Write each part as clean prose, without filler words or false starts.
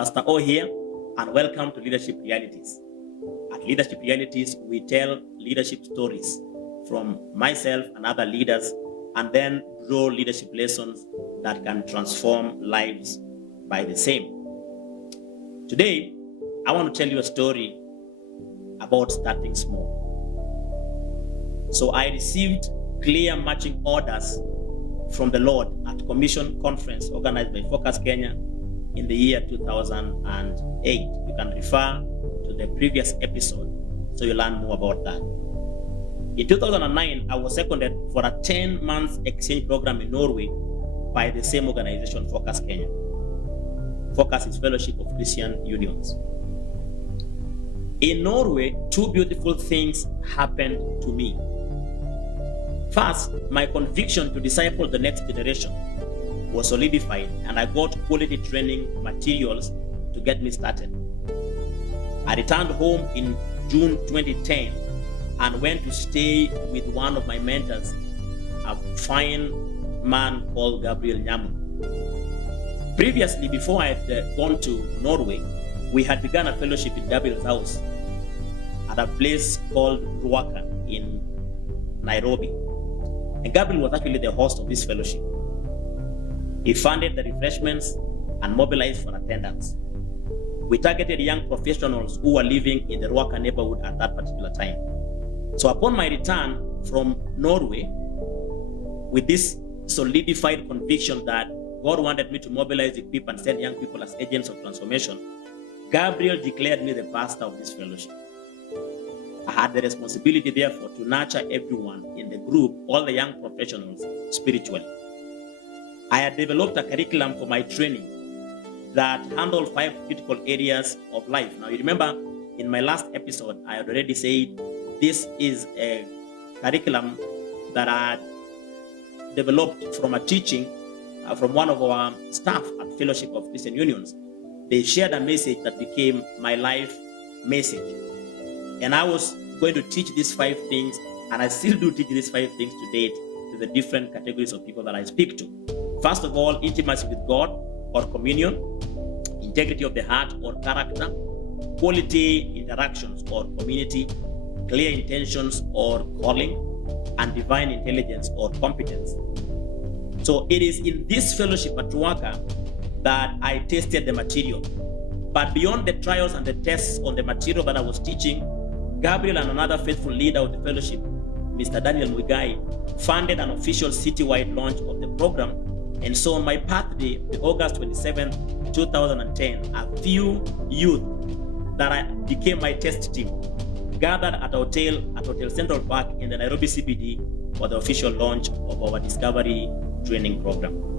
Pastor O here, and welcome to Leadership Realities. At Leadership Realities, we tell leadership stories from myself and other leaders, and then draw leadership lessons that can transform lives by the same. Today, I want to tell you a story about starting small. So I received clear marching orders from the Lord at Commission Conference organized by Focus Kenya in the year 2008. You can refer to the previous episode so you learn more about that. In 2009, I was seconded for a 10-month exchange program in Norway by the same organization, Focus Kenya. Focus is Fellowship of Christian Unions. In Norway, two beautiful things happened to me. First, my conviction to disciple the next generation was solidified, and I got quality training materials to get me started. I returned home in June 2010 and went to stay with one of my mentors, a fine man called Gabriel Nyamu. Previously, before I had gone to Norway, we had begun a fellowship in Gabriel's house at a place called Ruaka in Nairobi. And Gabriel was actually the host of this fellowship. He funded the refreshments and mobilized for attendance. We targeted young professionals who were living in the Ruaka neighborhood at that particular time. So upon my return from Norway, with this solidified conviction that God wanted me to mobilize, equip, and send young people as agents of transformation, Gabriel declared me the pastor of this fellowship. I had the responsibility, therefore, to nurture everyone in the group, all the young professionals, spiritually. I had developed a curriculum for my training that handled 5 critical areas of life. Now, you remember in my last episode, I had already said this is a curriculum that I had developed from a teaching from one of our staff at Fellowship of Christian Unions. They shared a message that became my life message. And I was going to teach these 5 things, and I still do teach these 5 things to date to the different categories of people that I speak to. First of all, intimacy with God or communion, integrity of the heart or character, quality interactions or community, clear intentions or calling, and divine intelligence or competence. So it is in this fellowship at Ruaka that I tested the material. But beyond the trials and the tests on the material that I was teaching, Gabriel and another faithful leader of the fellowship, Mr. Daniel Muigai, funded an official citywide launch of the program. And so on my birthday, August 27, 2010, a few youth that became my test team gathered at Hotel Central Park in the Nairobi CBD for the official launch of our Discovery training program.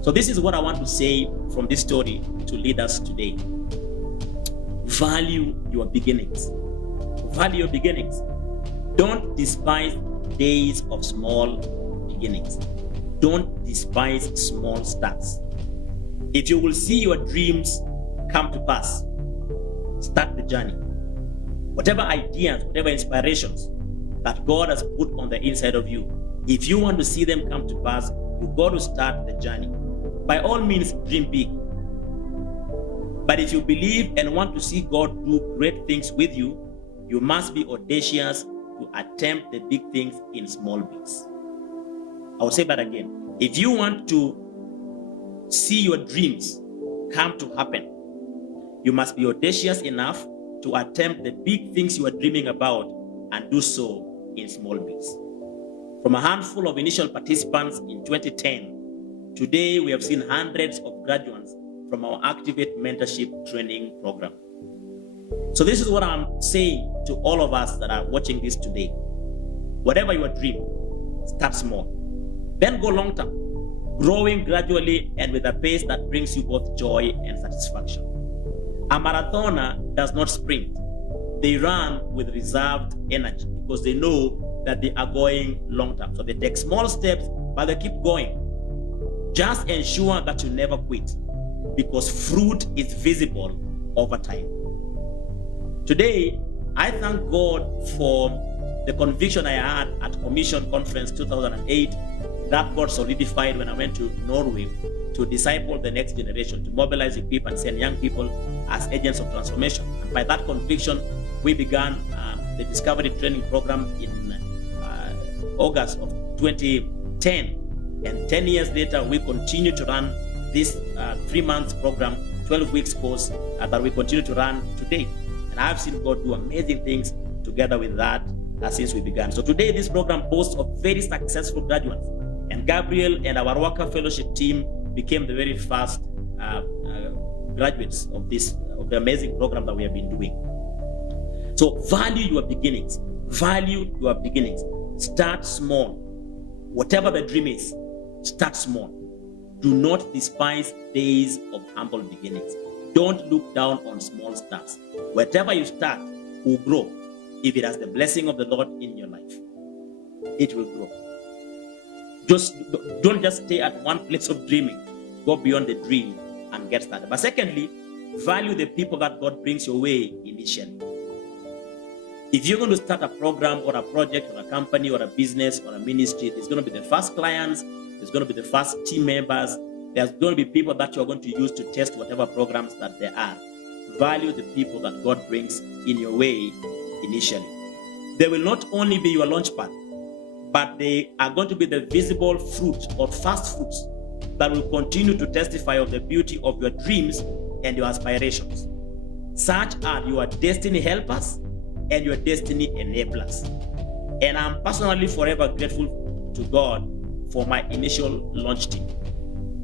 So this is what I want to say from this story to lead us today. Value your beginnings. Value your beginnings. Don't despise days of small beginnings. Don't despise small starts. If you will see your dreams come to pass, start the journey. Whatever ideas, whatever inspirations that God has put on the inside of you, if you want to see them come to pass, you got to start the journey. By all means, dream big. But if you believe and want to see God do great things with you, you must be audacious to attempt the big things in small bits. I will say that again. If you want to see your dreams come to happen, you must be audacious enough to attempt the big things you are dreaming about and do so in small bits. From a handful of initial participants in 2010, today we have seen hundreds of graduates from our Activate Mentorship Training Program. So this is what I'm saying to all of us that are watching this today. Whatever your dream, start small. Then go long term, growing gradually and with a pace that brings you both joy and satisfaction. A marathoner does not sprint. They run with reserved energy because they know that they are going long term. So they take small steps, but they keep going. Just ensure that you never quit, because fruit is visible over time. Today, I thank God for the conviction I had at Commission Conference 2008 that got solidified when I went to Norway to disciple the next generation, to mobilize, equip, and send young people as agents of transformation. And by that conviction, we began the Discovery Training Program in August of 2010. And 10 years later, we continue to run this 3-month program, 12 weeks course that we continue to run today. And I've seen God do amazing things together with that since we began. So today, this program boasts of very successful graduates. And Gabriel and our Worker Fellowship team became the very first graduates of the amazing program that we have been doing. So value your beginnings. Value your beginnings. Start small. Whatever the dream is, start small. Do not despise days of humble beginnings. Don't look down on small starts. Whatever you start will grow. If it has the blessing of the Lord in your life, it will grow. Don't just stay at one place of dreaming. Go beyond the dream and get started. But secondly, value the people that God brings your way initially. If you're going to start a program or a project or a company or a business or a ministry, there's going to be the first clients, there's going to be the first team members, there's going to be people that you're going to use to test whatever programs that there are. Value the people that God brings in your way initially. They will not only be your launch pad, but they are going to be the visible fruit or first fruits that will continue to testify of the beauty of your dreams and your aspirations. Such are your destiny helpers and your destiny enablers. And I'm personally forever grateful to God for my initial launch team.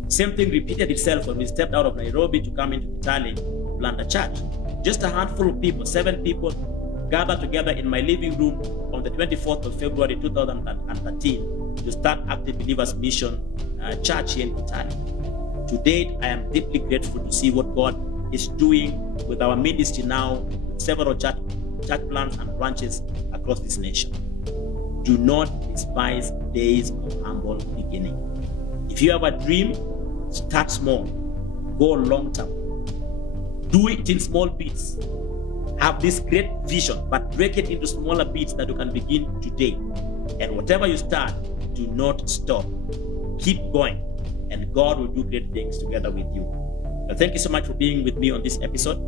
Same thing repeated itself when we stepped out of Nairobi to come into Kitale to plant a church. Just a handful of people, 7 people, gathered together in my living room on the 24th of February 2013 to start Active Believers Mission Church here in Kitale. To date, I am deeply grateful to see what God is doing with our ministry now, with several church plants and branches across this nation. Do not despise days of humble beginning. If you have a dream, start small, go long term. Do it in small bits. Have this great vision, but break it into smaller bits that you can begin today. And whatever you start, do not stop. Keep going, and God will do great things together with you. Well, thank you so much for being with me on this episode.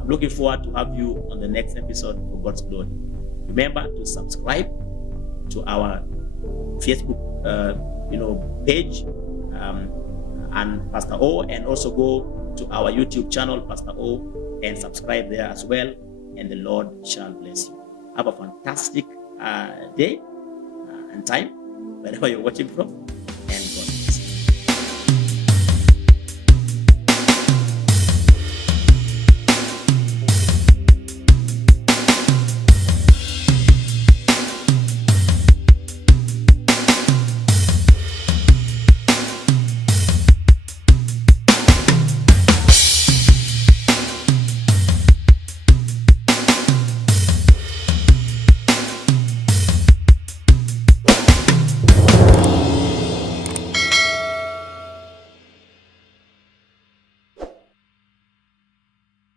I'm looking forward to have you on the next episode for God's glory. Remember to subscribe to our Facebook page and Pastor O, and also go to our YouTube channel, Pastor O, and subscribe there as well, and the Lord shall bless you. Have a fantastic day and time wherever you're watching from.